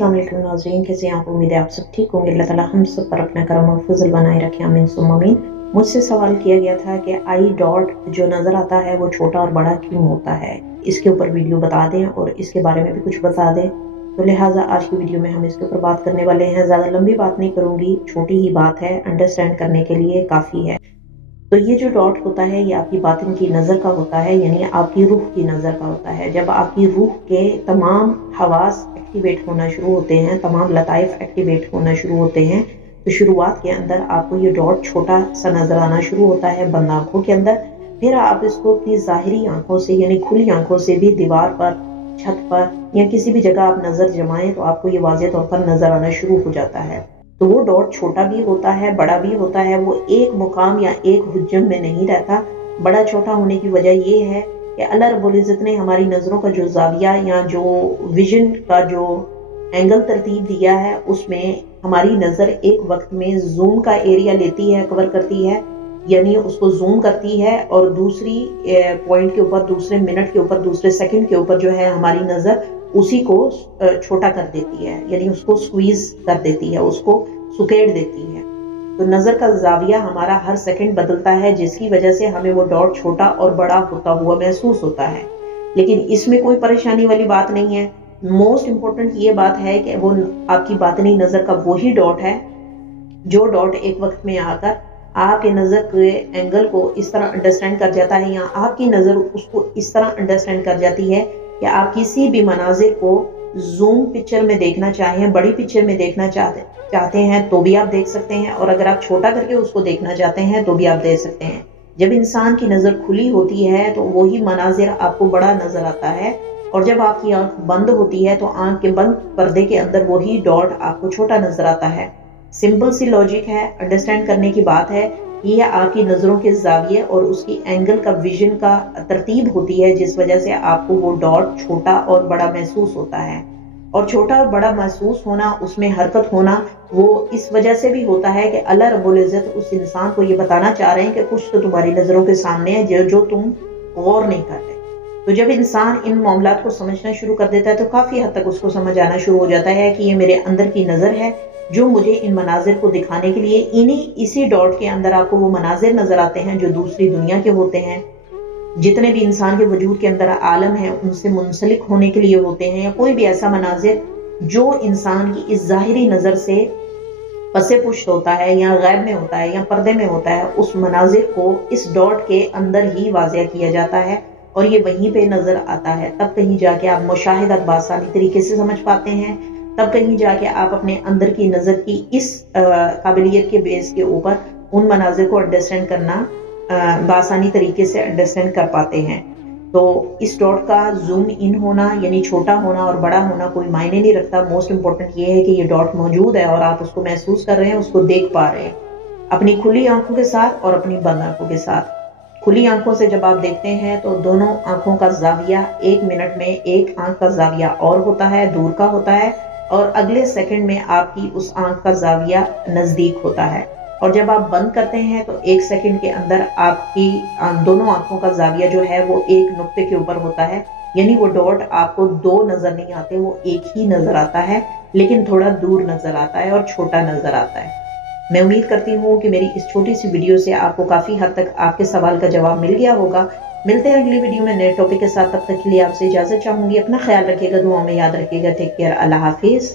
अस्सलाम वालेकुम नाज़रीन, कैसे हैं आप? उम्मीद है आप सब ठीक होंगे। अल्लाह ताला हम सब पर अपना करम और फजल बनाए रखे, आमीन सुम्मा आमीन। मुझसे सवाल किया गया था कि आई डॉट जो नज़र आता है वो छोटा और बड़ा क्यों होता है, इसके ऊपर वीडियो बता दें और इसके बारे में भी कुछ बता दें। तो लिहाजा आज की वीडियो में हम इसके ऊपर बात करने वाले हैं। ज़्यादा लंबी बात नहीं करूँगी, छोटी ही बात है, अंडरस्टैंड करने के लिए काफ़ी है। तो ये जो डॉट होता है ये आपकी बातिन की नज़र का होता है, यानी आपकी रूह की नज़र का होता है। जब आपकी रूह के तमाम हवास एक्टिवेट होना शुरू होते हैं, तमाम लताइफ एक्टिवेट होना शुरू होते हैं, तो शुरुआत के अंदर आपको ये डॉट छोटा सा नजर आना शुरू होता है बंद आंखों के अंदर। फिर आप इसको अपनी ज़ाहिरी आंखों से यानी खुली आंखों से भी दीवार पर, छत पर या किसी भी जगह आप नजर जमाएं तो आपको ये वाज़ेह तौर पर नजर आना शुरू हो जाता है। तो वो डॉट छोटा भी होता है, बड़ा भी होता है। वो एक मुकाम या एक हुज्जम में नहीं रहता। बड़ा छोटा होने की वजह ये है कि अल्लाह रब्बुल इज़्ज़त ने हमारी नज़रों का जो जाविया या जो विजन का जो एंगल तरतीब दिया है उसमें हमारी नज़र एक वक्त में जूम का एरिया लेती है, कवर करती है, यानी उसको जूम करती है, और दूसरी पॉइंट के ऊपर, दूसरे मिनट के ऊपर, दूसरे सेकंड के ऊपर जो है हमारी नज़र उसी को छोटा कर देती है, यानी उसको स्क्वीज कर देती है, उसको सुकेड़ देती है। तो नजर का जाविया हमारा हर सेकंड बदलता है, जिसकी वजह से हमें वो डॉट छोटा और बड़ा होता हुआ महसूस होता है। लेकिन इसमें कोई परेशानी वाली बात नहीं है। मोस्ट इम्पोर्टेंट ये बात है कि वो आपकी बातिनी नजर का वही डॉट है जो डॉट एक वक्त में आकर आपके नजर के एंगल को इस तरह अंडरस्टैंड कर जाता है, या आपकी नजर उसको इस तरह अंडरस्टैंड कर जाती है कि आप किसी भी मनाजिर को जूम पिक्चर में देखना चाहें, बड़ी पिक्चर में देखना चाहते हैं तो भी आप देख सकते हैं, और अगर आप छोटा करके उसको देखना चाहते हैं तो भी आप देख सकते हैं। जब इंसान की नजर खुली होती है तो वही मनाजिर आपको बड़ा नजर आता है, और जब आपकी आंख बंद होती है तो आंख के बंद पर्दे के अंदर वही डॉट आपको छोटा नजर आता है। सिंपल सी लॉजिक है, अंडरस्टैंड करने की बात है। ये आपकी नजरों के जाविये और उसकी एंगल का विजन का तरतीब होती है, जिस वजह से आपको वो डॉट छोटा और बड़ा महसूस होता है। और छोटा और बड़ा महसूस होना, उसमें हरकत होना, वो इस वजह से भी होता है कि अल्लाह रब्बुल इज़्ज़त उस इंसान को ये बताना चाह रहे हैं कि कुछ तो तुम्हारी नजरों के सामने है जो तुम गौर नहीं कर रहे। तो जब इंसान इन मामलात को समझना शुरू कर देता है तो काफी हद तक उसको समझ आना शुरू हो जाता है कि ये मेरे अंदर की नजर है जो मुझे इन मनाजिर को दिखाने के लिए, इसी डॉट के अंदर आपको वो मनाजिर नजर आते हैं जो दूसरी दुनिया के होते हैं, जितने भी इंसान के वजूद के अंदर आलम है उनसे मुंसलिक होने के लिए होते हैं, या कोई भी ऐसा मनाजिर जो इंसान की इस जाहिरी नजर से पसे पुष्ट होता है या गैब में होता है या पर्दे में होता है, उस मनाजिर को इस डॉट के अंदर ही वाज़िया किया जाता है और ये वहीं पे नजर आता है। तब कहीं जाके आप मुशाहिदात बासानी तरीके से समझ पाते हैं, तब कहीं जाके आप अपने अंदर की नजर की इस काबिलियत के बेस के ऊपर उन मनाजिर को अंडरस्टैंड करना बासानी तरीके से अंडरस्टैंड कर पाते हैं। तो इस डॉट का जूम इन होना यानी छोटा होना और बड़ा होना कोई मायने नहीं रखता। मोस्ट इम्पोर्टेंट ये है कि ये डॉट मौजूद है और आप उसको महसूस कर रहे हैं, उसको देख पा रहे हैं अपनी खुली आंखों के साथ और अपनी बंद आंखों के साथ। खुली आंखों से जब आप देखते हैं तो दोनों आंखों का जाविया एक मिनट में एक आंख का जाविया और होता है, दूर का होता है, और अगले सेकंड में आपकी उस आंख का जाविया नजदीक होता है। और जब आप बंद करते हैं तो एक सेकंड के अंदर आपकी दोनों आंखों का जाविया जो है वो एक नुक्ते के ऊपर होता है, यानी वो डॉट आपको दो नजर नहीं आते, वो एक ही नजर आता है, लेकिन थोड़ा दूर नजर आता है और छोटा नजर आता है। मैं उम्मीद करती हूँ कि मेरी इस छोटी सी वीडियो से आपको काफी हद तक आपके सवाल का जवाब मिल गया होगा। मिलते हैं अगली वीडियो में नए टॉपिक के साथ, तब तक के लिए आपसे इजाजत चाहूंगी। अपना ख्याल रखिएगा, दुआ में याद रखिएगा। टेक केयर, अल्लाह हाफिज।